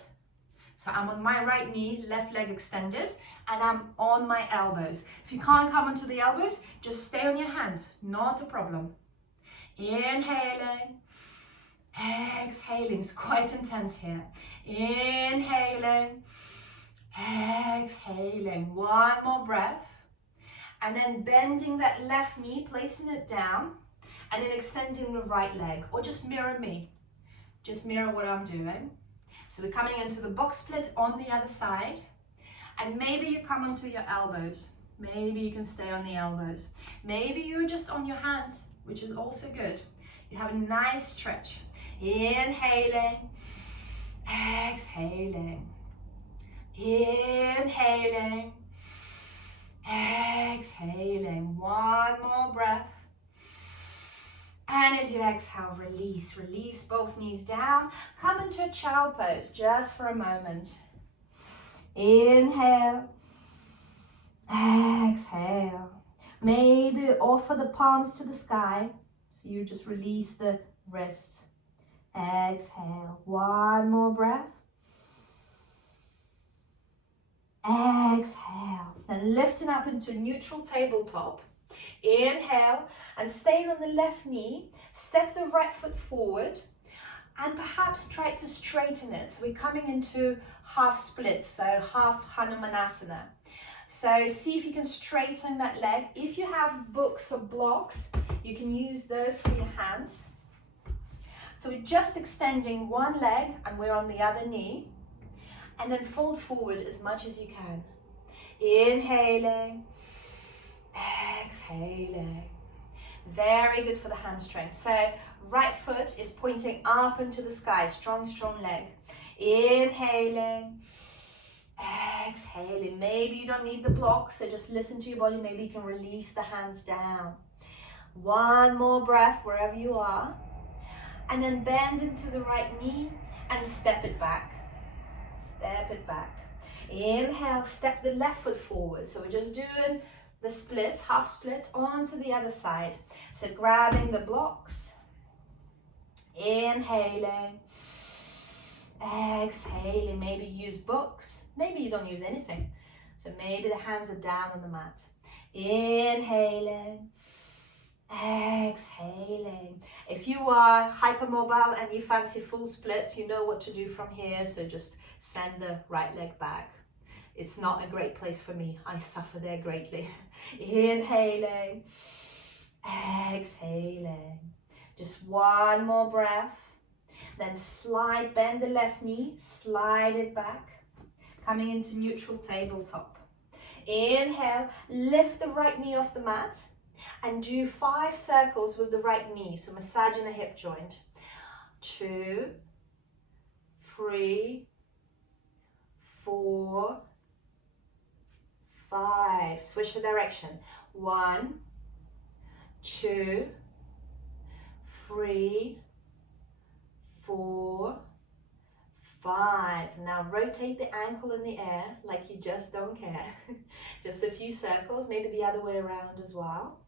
So I'm on my right knee, left leg extended, and I'm on my elbows. If you can't come onto the elbows, just stay on your hands, not a problem. Inhaling. Exhaling, it's quite intense here. Inhaling, exhaling. One more breath. And then bending that left knee, placing it down, and then extending the right leg. Or just mirror me. Just mirror what I'm doing. So we're coming into the box split on the other side. And maybe you come onto your elbows. Maybe you can stay on the elbows. Maybe you're just on your hands, which is also good. You have a nice stretch. Inhaling, exhaling, inhaling, exhaling. One more breath. And as you exhale, release. Release both knees down. Come into a child pose just for a moment. Inhale, exhale. Maybe offer the palms to the sky. So you just release the wrists. Exhale. One more breath. Exhale. Then lifting up into neutral tabletop. Inhale and staying on the left knee. Step the right foot forward. And perhaps try to straighten it. So we're coming into half splits, so half Hanumanasana. So see if you can straighten that leg. If you have books or blocks, you can use those for your hands. So we're just extending one leg and we're on the other knee. And then fold forward as much as you can. Inhaling, exhaling. Very good for the hamstring. So right foot is pointing up into the sky, strong, strong leg. Inhaling, exhaling. Maybe you don't need the block, so just listen to your body. Maybe you can release the hands down. One more breath wherever you are. And then bend into the right knee and step it back. Step it back. Inhale, step the left foot forward. So we're just doing the splits, half split onto the other side. So grabbing the blocks. Inhaling. Exhaling. Maybe use books. Maybe you don't use anything. So maybe the hands are down on the mat. Inhaling. Exhaling. If you are hypermobile and you fancy full splits, you know what to do from here. So just send the right leg back. It's not a great place for me. I suffer there greatly. Inhaling. Exhaling. Just one more breath. Then slide, bend the left knee, slide it back. Coming into neutral tabletop. Inhale, lift the right knee off the mat. And do 5 circles with the right knee, so massaging the hip joint. 2, 3, 4, 5. Switch the direction. 1, 2, 3, 4, 5. Now rotate the ankle in the air like you just don't care. Just a few circles, maybe the other way around as well.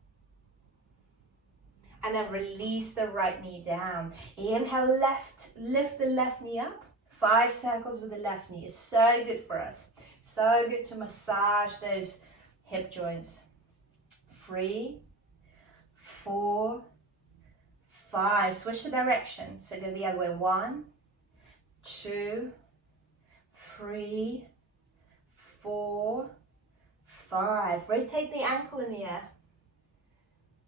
And then release the right knee down. Inhale, lift the left knee up. 5 circles with the left knee is so good for us. So good to massage those hip joints. 3, 4, 5. Switch the direction. So go the other way. 1, 2, 3, 4, 5. Rotate the ankle in the air.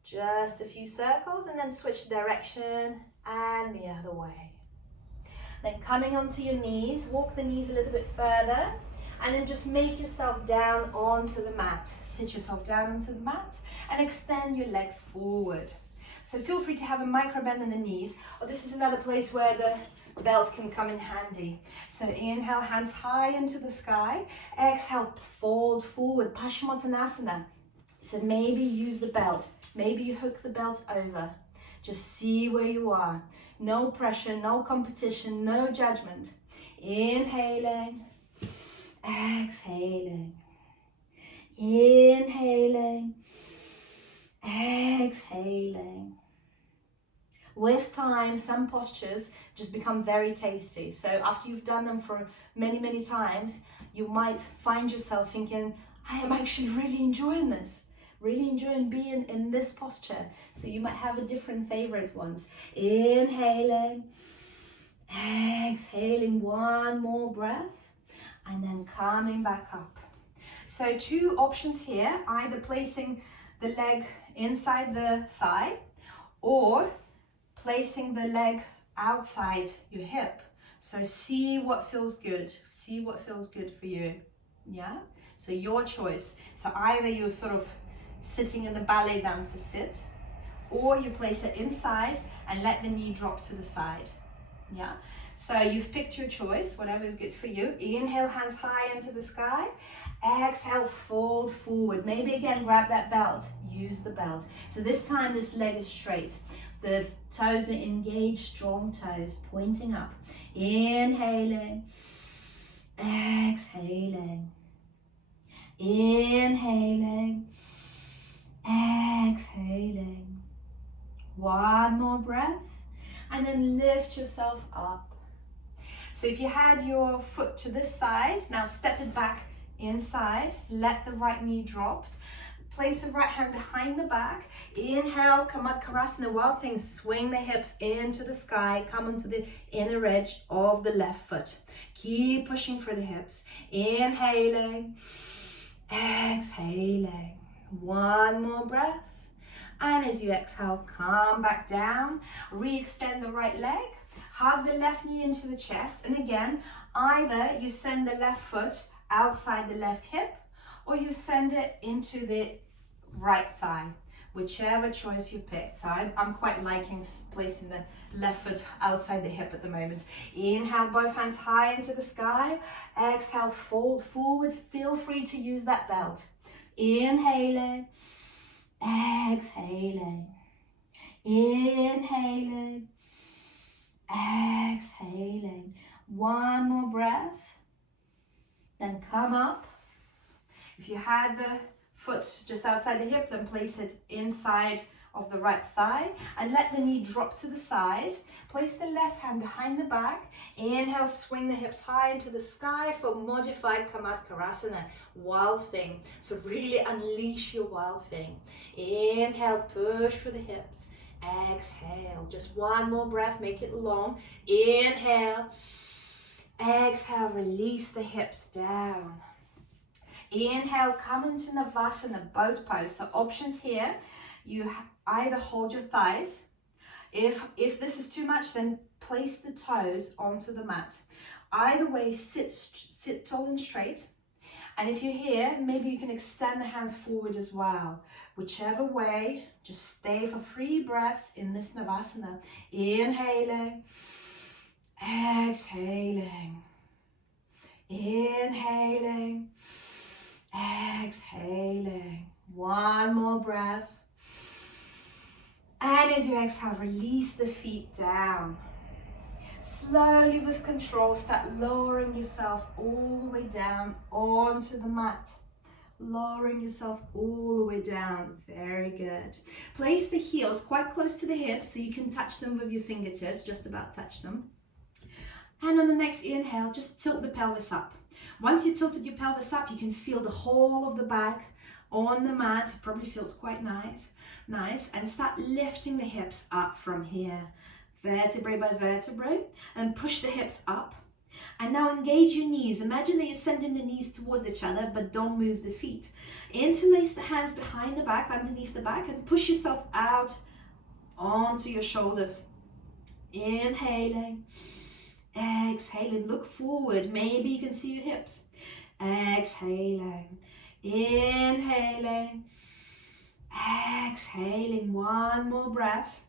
Just a few circles and then switch direction and the other way. Then coming onto your knees, walk the knees a little bit further and then just make yourself down onto the mat. Sit yourself down onto the mat and extend your legs forward. So feel free to have a micro bend in the knees. Or this is another place where the belt can come in handy. So inhale, hands high into the sky. Exhale, fold forward, Paschimottanasana. So maybe use the belt. Maybe you hook the belt over. Just see where you are. No pressure, no competition, no judgment. Inhaling, exhaling. Inhaling, exhaling. With time, some postures just become very tasty. So after you've done them for many, many times, you might find yourself thinking, I am actually really enjoying this. Really enjoying being in this posture. So you might have a different favorite ones. Inhaling, exhaling, one more breath, and then coming back up. So 2 options here, either placing the leg inside the thigh or placing the leg outside your hip. So see what feels good. See what feels good for you. Yeah? So your choice. So either you're sort of sitting in the ballet dancer sit, or you place it inside and let the knee drop to the side. Yeah, so you've picked your choice, whatever is good for you. Inhale, hands high into the sky. Exhale, fold forward. Maybe again grab that belt, use the belt. So this time this leg is straight, the toes are engaged, strong toes pointing up. Inhaling, exhaling, inhaling, exhaling. One more breath and then lift yourself up. So if you had your foot to this side, now step it back inside, let the right knee drop, Place the right hand behind the back. Inhale, Kamatkarasana, wild thing. Swing the hips into the sky. Come onto the inner edge of the left foot. Keep pushing for the hips. Inhaling, exhaling. One more breath. And as you exhale, come back down. Re-extend the right leg. Hug the left knee into the chest. And again, either you send the left foot outside the left hip, or you send it into the right thigh, whichever choice you pick. So I'm quite liking placing the left foot outside the hip at the moment. Inhale, both hands high into the sky. Exhale, fold forward. Feel free to use that belt. Inhaling, exhaling, inhaling, exhaling. One more breath. Then come up. If you had the foot just outside the hip, then place it inside of the right thigh and let the knee drop to the side. Place the left hand behind the back. Inhale, swing the hips high into the sky for modified Kamatkarasana, wild thing. So really unleash your wild thing. Inhale, push for the hips. Exhale, just one more breath, make it long. Inhale, exhale, release the hips down. Inhale, come into Navasana, boat pose. So options here, you either hold your thighs. If this is too much, then place the toes onto the mat. Either way, sit tall and straight. And if you're here, maybe you can extend the hands forward as well. Whichever way, just stay for 3 breaths in this Navasana. Inhaling, exhaling, inhaling, exhaling. One more breath. And as you exhale, release the feet down. Slowly with control, start lowering yourself all the way down onto the mat. Lowering yourself all the way down. Very good. Place the heels quite close to the hips so you can touch them with your fingertips, just about touch them. And on the next inhale, just tilt the pelvis up. Once you tilted your pelvis up, you can feel the whole of the back on the mat. It probably feels quite nice. And start lifting the hips up from here. Vertebrae by vertebrae, and push the hips up. And now engage your knees. Imagine that you're sending the knees towards each other, but don't move the feet. Interlace the hands behind the back, underneath the back, and push yourself out onto your shoulders. Inhaling, exhaling, look forward. Maybe you can see your hips. Exhaling, inhaling, exhaling. One more breath.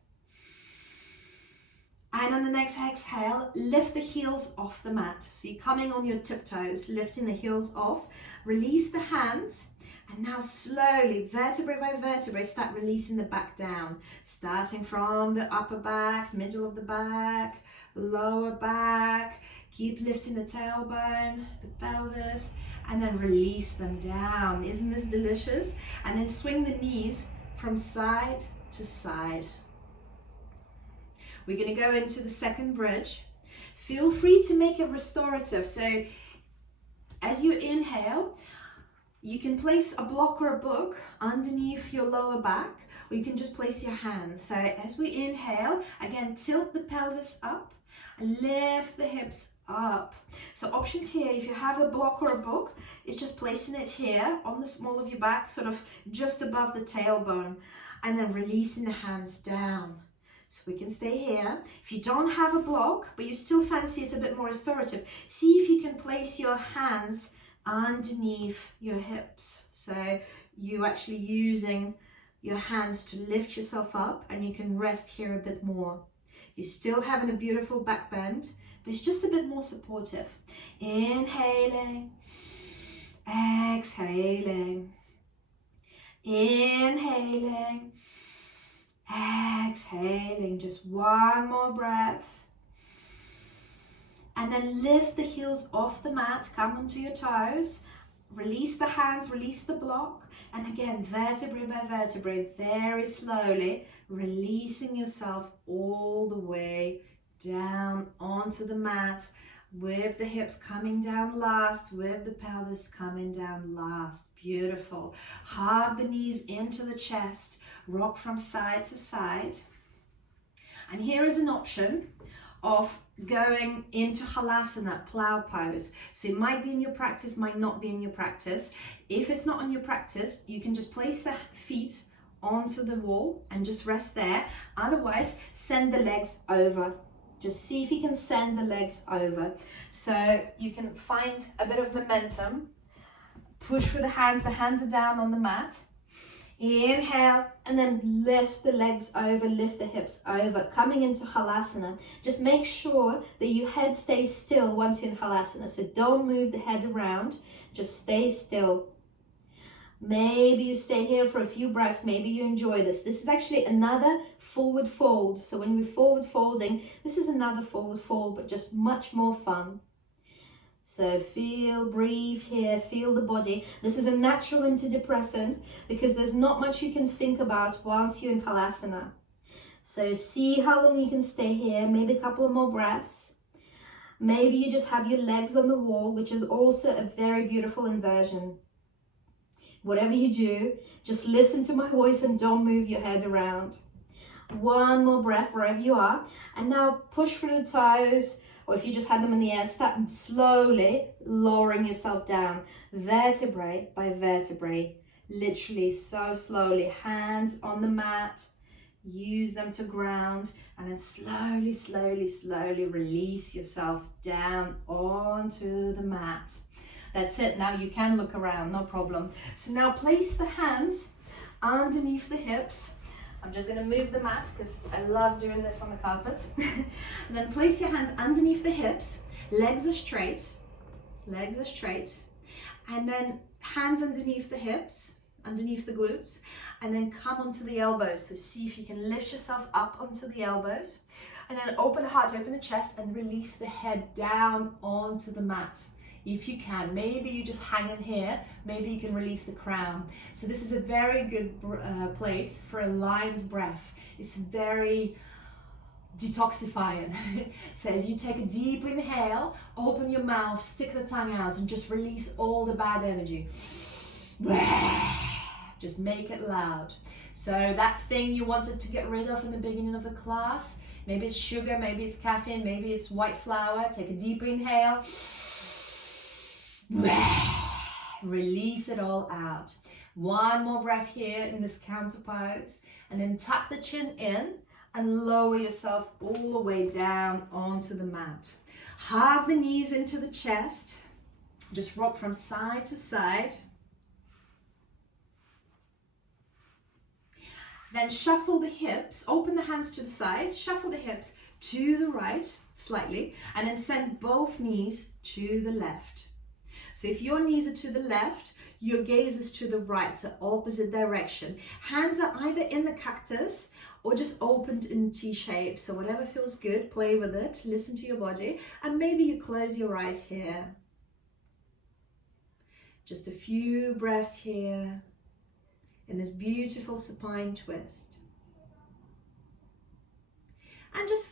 And on the next exhale, lift the heels off the mat. So you're coming on your tiptoes, lifting the heels off. Release the hands. And now slowly, vertebrae by vertebrae, start releasing the back down. Starting from the upper back, middle of the back, lower back. Keep lifting the tailbone, the pelvis, and then release them down. Isn't this delicious? And then swing the knees from side to side. We're going to go into the second bridge. Feel free to make it restorative. So as you inhale, you can place a block or a book underneath your lower back, or you can just place your hands. So as we inhale, again, tilt the pelvis up and lift the hips up. So options here, if you have a block or a book, it's just placing it here on the small of your back, sort of just above the tailbone, and then releasing the hands down. So we can stay here. If you don't have a block, but you still fancy it a bit more restorative, see if you can place your hands underneath your hips. So you actually using your hands to lift yourself up, and you can rest here a bit more. You're still having a beautiful back bend, but it's just a bit more supportive. Inhaling, exhaling, inhaling, exhaling. Just one more breath. And then lift the heels off the mat, come onto your toes, release the hands, release the block, and again, vertebrae by vertebrae, very slowly, releasing yourself all the way down onto the mat, with the hips coming down last, with the pelvis coming down last. Beautiful. Hug the knees into the chest, rock from side to side. And here is an option of going into Halasana, plow pose. So it might be in your practice, might not be in your practice. If it's not on your practice, you can just place the feet onto the wall and just rest there. Otherwise, send the legs over. Just see if you can send the legs over. So you can find a bit of momentum. Push with the hands are down on the mat. Inhale, and then lift the legs over, lift the hips over, coming into Halasana. Just make sure that your head stays still once you're in Halasana. So don't move the head around, just stay still. Maybe you stay here for a few breaths, maybe you enjoy this. This is actually another forward fold. So when we're forward folding, this is another forward fold, but just much more fun. So feel, breathe here, feel the body. This is a natural antidepressant because there's not much you can think about whilst you're in Halasana. So see how long you can stay here, maybe a couple of more breaths. Maybe you just have your legs on the wall, which is also a very beautiful inversion. Whatever you do, just listen to my voice and don't move your head around. One more breath wherever you are. And now push through the toes, or if you just had them in the air, start slowly lowering yourself down, vertebrae by vertebrae, literally so slowly, hands on the mat, use them to ground, and then slowly, slowly, slowly release yourself down onto the mat. That's it, now you can look around, no problem. So now place the hands underneath the hips. I'm just going to move the mat because I love doing this on the carpets. And then place your hands underneath the hips, legs are straight, and then hands underneath the hips, underneath the glutes, and then come onto the elbows. So see if you can lift yourself up onto the elbows, and then open the heart, open the chest, and release the head down onto the mat. If you can, maybe you just hang in here, maybe you can release the crown. So this is a very good place for a lion's breath. It's very detoxifying. So as you take a deep inhale, open your mouth, stick the tongue out, and just release all the bad energy. Just make it loud. So that thing you wanted to get rid of in the beginning of the class, maybe it's sugar, maybe it's caffeine, maybe it's white flour. Take a deep inhale. Release it all out. One more breath here in this counter pose, and then tuck the chin in and lower yourself all the way down onto the mat. Hug the knees into the chest. Just rock from side to side. Then shuffle the hips, open the hands to the sides, shuffle the hips to the right slightly, and then send both knees to the left. So if your knees are to the left, your gaze is to the right, so opposite direction. Hands are either in the cactus or just opened in T-shape. So whatever feels good, play with it, listen to your body, and maybe you close your eyes here. Just a few breaths here in this beautiful supine twist. And just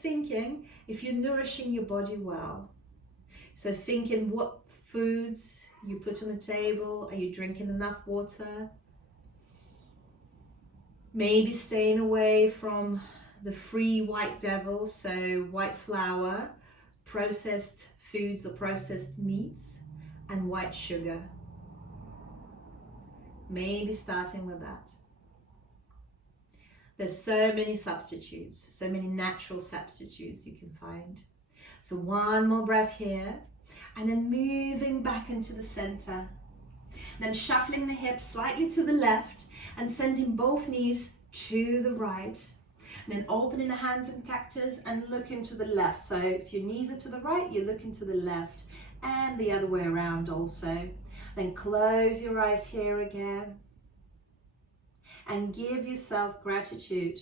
thinking if you're nourishing your body well. So thinking what foods you put on the table, are you drinking enough water? Maybe staying away from the free white devils, so white flour, processed foods or processed meats, and white sugar. Maybe starting with that. There's so many substitutes, so many natural substitutes you can find. So one more breath here. And then moving back into the center. Then shuffling the hips slightly to the left and sending both knees to the right. And then opening the hands in cactus and looking to the left. So if your knees are to the right, you're looking to the left, and the other way around also. Then close your eyes here again. And give yourself gratitude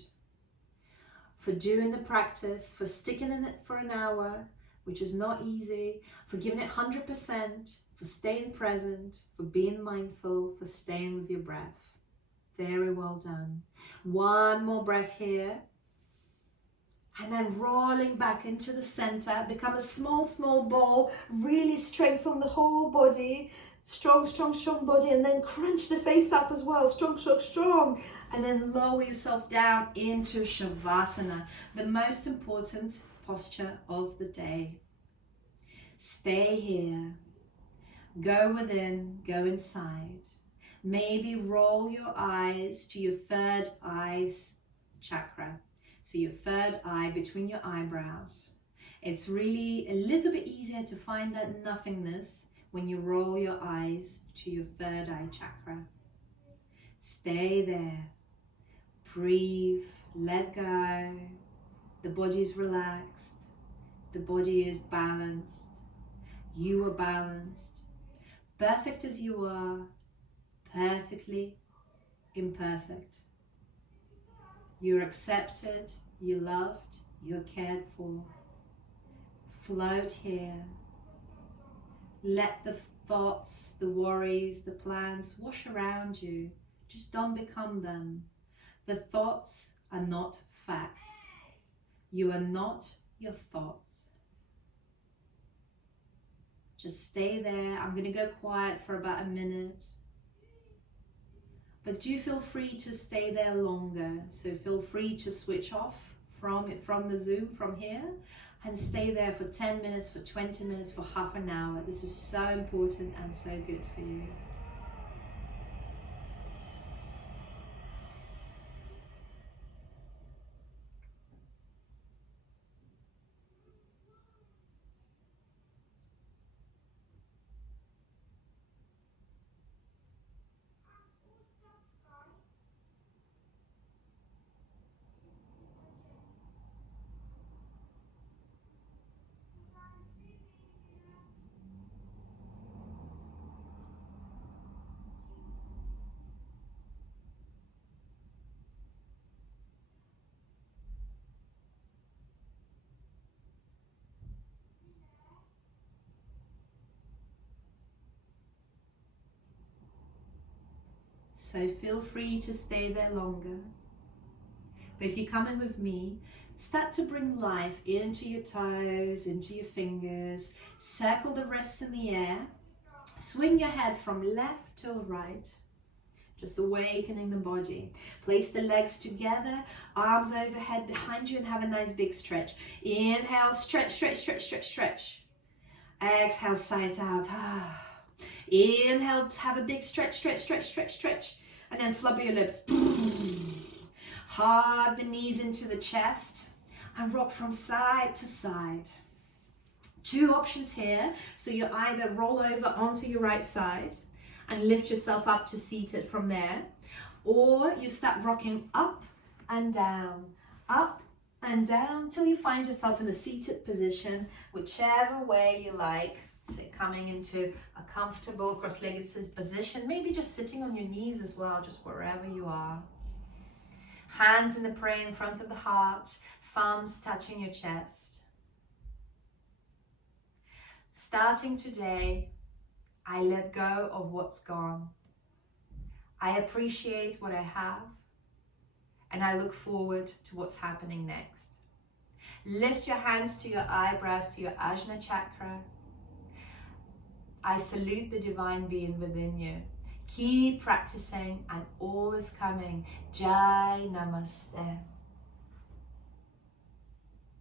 for doing the practice, for sticking in it for an hour, which is not easy, for giving it 100%, for staying present, for being mindful, for staying with your breath. Very well done. One more breath here. And then rolling back into the center, become a small, small ball, really strengthen the whole body, strong, strong, strong body, and then crunch the face up as well, strong, strong, strong. And then lower yourself down into Shavasana, the most important posture of the day. Stay here, go within, go inside. Maybe roll your eyes to your third eye chakra. So your third eye between your eyebrows. It's really a little bit easier to find that nothingness when you roll your eyes to your third eye chakra. Stay there. Breathe, let go. The body's relaxed. The body is balanced. You are balanced. Perfect as you are. Perfectly imperfect. You're accepted, you're loved, you're cared for. Float here. Let the thoughts, the worries, the plans wash around you. Just don't become them. The thoughts are not facts. You are not your thoughts. Just stay there. I'm going to go quiet for about a minute. But do feel free to stay there longer. So feel free to switch off from the Zoom from here and stay there for 10 minutes, for 20 minutes, for half an hour. This is so important and so good for you. So feel free to stay there longer. But if you come in with me, start to bring life into your toes, into your fingers. Circle the wrists in the air. Swing your head from left to right. Just awakening the body. Place the legs together, arms overhead behind you, and have a nice big stretch. Inhale, stretch, stretch, stretch, stretch, stretch. Exhale, sigh it out. Inhale, have a big stretch, stretch, stretch, stretch, stretch. And then flubber your lips. Hug the knees into the chest and rock from side to side. Two options here. So you either roll over onto your right side and lift yourself up to seated from there, or you start rocking up and down till you find yourself in the seated position, whichever way you like. So coming into a comfortable cross-legged position, maybe just sitting on your knees as well, just wherever you are. Hands in the prayer in front of the heart, thumbs touching your chest. Starting today, I let go of what's gone. I appreciate what I have, and I look forward to what's happening next. Lift your hands to your eyebrows, to your Ajna chakra. I salute the divine being within you. Keep practicing and all is coming. Jai Namaste.